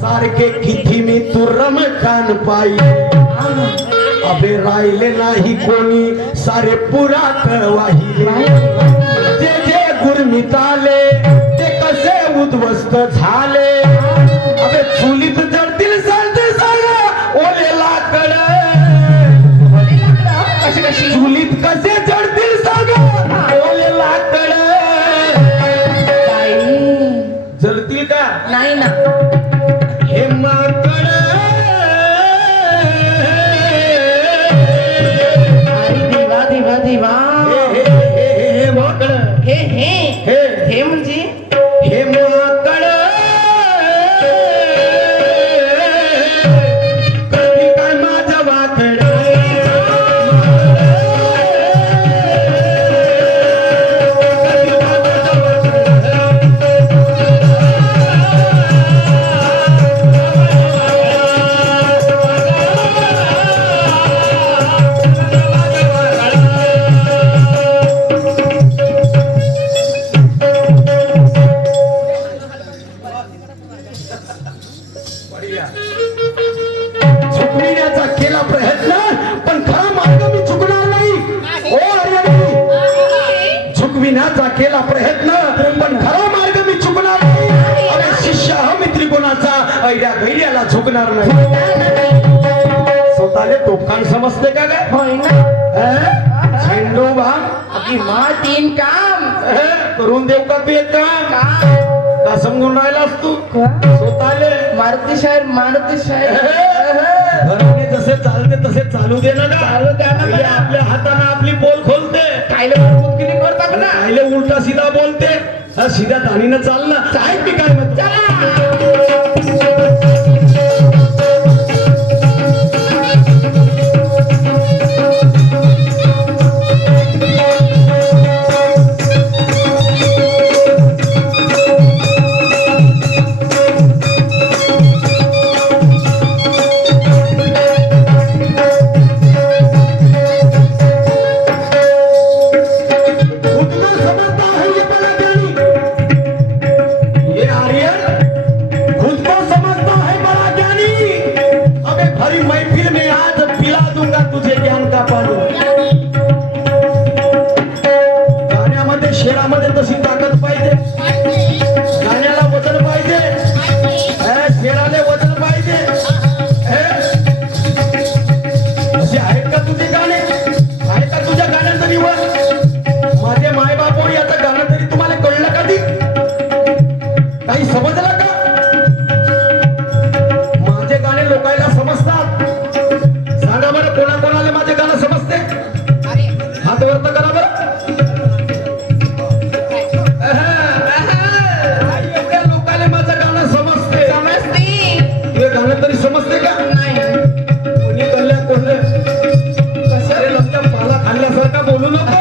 सारखे किती मी तू रमखान पायी अबे राहिले नाही कोणी सारे पुरात वाहिले जे जे गुरमीत आले ते कसे उद्ध्वस्त झाले अबे चुलीत जडतील सांगते सांगा ओले लाकड चुलीत कसे जडतील सांगा ओले लाकड जडतील का नाही ना हे माकड देवा देवा देवा हे माकड हे म्हणजे हे माकड कधी काय माझं वाकड झुकविण्याचा केला प्रयत्न पण खरा मार्ग मी चुकणार नाही ओ अरे झुकविण्याचा केला प्रयत्न पण खरा मार्ग मी चुकणार नाही अरे शिष्य मी त्रिकोणाचा ऐड्या गैड्याला झुकणार नाही स्वतःले तोफखान समजते का काय होय ना झेंडोबा तीन काम करून देऊ का तू एक काम का समजून राहिलास तू स्वतःले मारुती शाहीर घराने जसे चालते तसे चालू दे ना का आपल्या हाताने आपली बोल खोलते कायले करतात ना कायले उलटा सीधा बोलते सीधा ताणीनं चाल ना काय मी काय म्हणतो शेरामध्ये तशी ताकद पाहिजे गाण्याला वजन पाहिजे शेराले वजन पाहिजे असे आहेत का तुझे गाणे आहे का तुझ्या गाण्याचं निवड माझे मायबाप याचं गाणं तरी तुम्हाला कळलं कधी काही समजलं का माझे गाणे लोकांना समजतात सांगा बरं कोणाकोणाला माझे गाणं समजते हात वरत करा बरं तरी समजते का नाही कोणी कल्ल्या कोणले कसे लक्ष्या पाला खाल्ल्यासारखा बोलू नको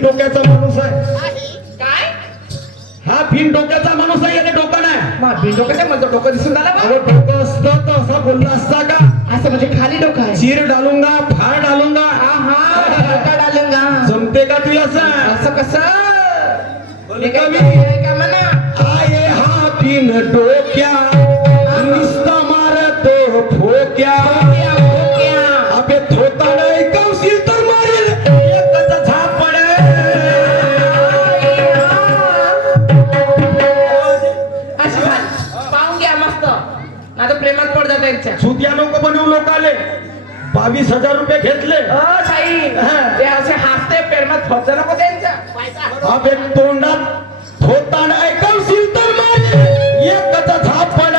डोक्याचा माणूस आहे काय हा फिन डोक्याचा माणूस आहे याने डोकं नाही मा बिंडो कशा माझं डोकं दिसून आला बा अरे डोकं असतं तर असा बोलला असता का? असं म्हणजे खाली डोकं आहे चीर डालूंगा, फार डालूंगा. हा डोका डालूंगा जमते का तुला असं? असं कसं बोले हे काय कवी. आहे का म्हणा आये हातीन डोक्या नुसता मारतो फोक्या. अबे थोताड ऐकवशील तर मारील एकच झापड. असं म्हण. पाहून घ्या मस्त आता प्रेमात पड जात यांच्या सुद्या लोक बनवू लोकाले 22,000 रुपये घेतले. साई ते असे हसते प्रेमात फसत नको त्यांच्या अबे तोंडात थोताड ऐकवशील तर मारील एकच झापड.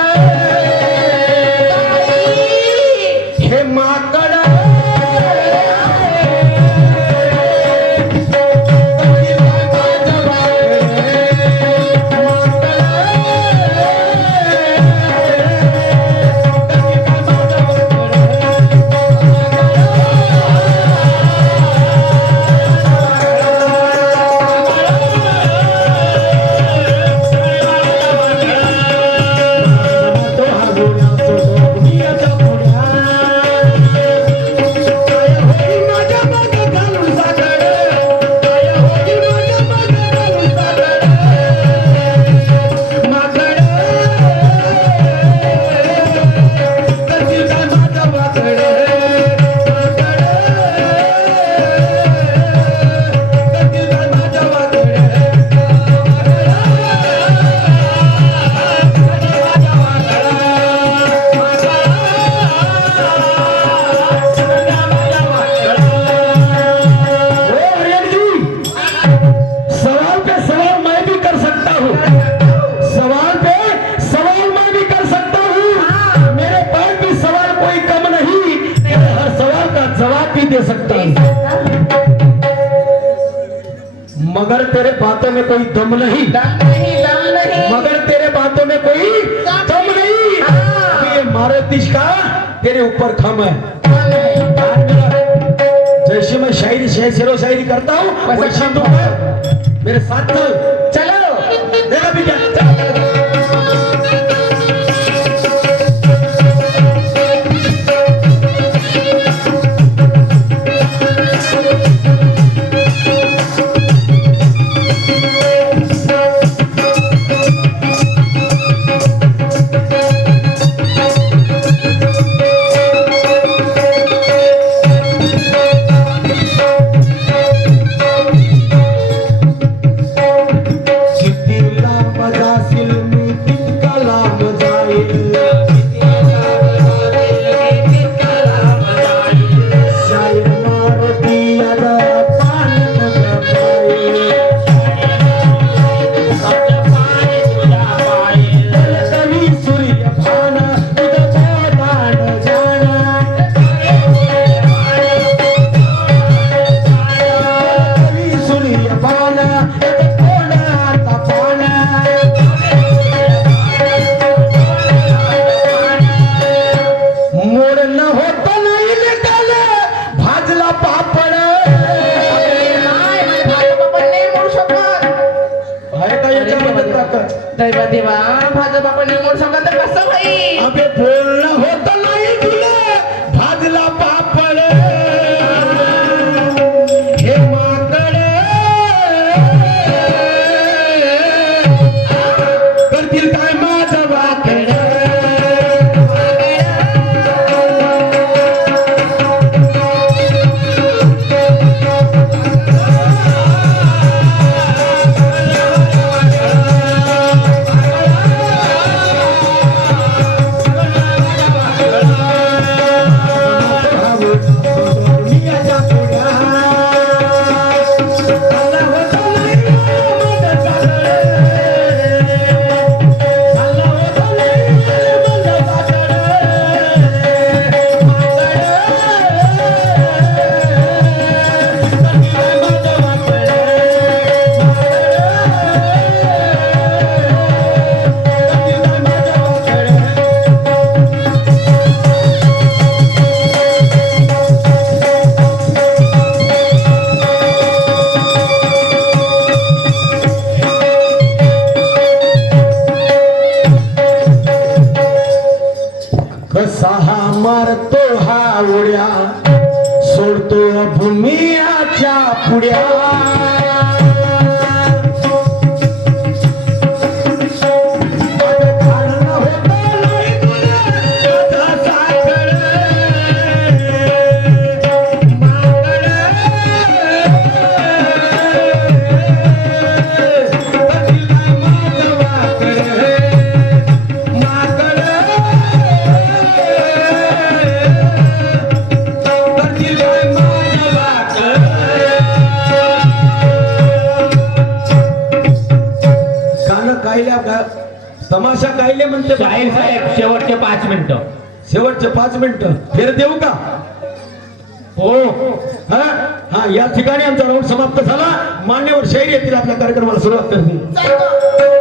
हे माकड दे सकता हूं, मगर तेरे बातों में कोई दम नहीं. दम नहीं मगर तेरे बातों में कोई दम नहीं. अभी ये मारुतिश का तेरे ऊपर खम है. जैसे मैं शायरी शेरो शायरी करता हूँ वैसे तुम मेरे साथ चल. चलो देखा भी क्या देवा देवा भाजप आपण निवड सांगा तर कसं भाई अबे बोलणं होत नाही तुला भाजला पापड. हे माकड करतील काय माझं वाकड. मारतो हा उड्या सोडतो भूमियाच्या पुड्या तमाशा कायले म्हणते शाहीर साहेब शेवटचे 5 मिनिटं. शेवटचे 5 मिनिटं फेर देऊ का हो हा हा या ठिकाणी आमचा राऊंड समाप्त झाला. मान्यवर शाहीर येतील आपल्या कार्यक्रमाला सुरुवात करतील.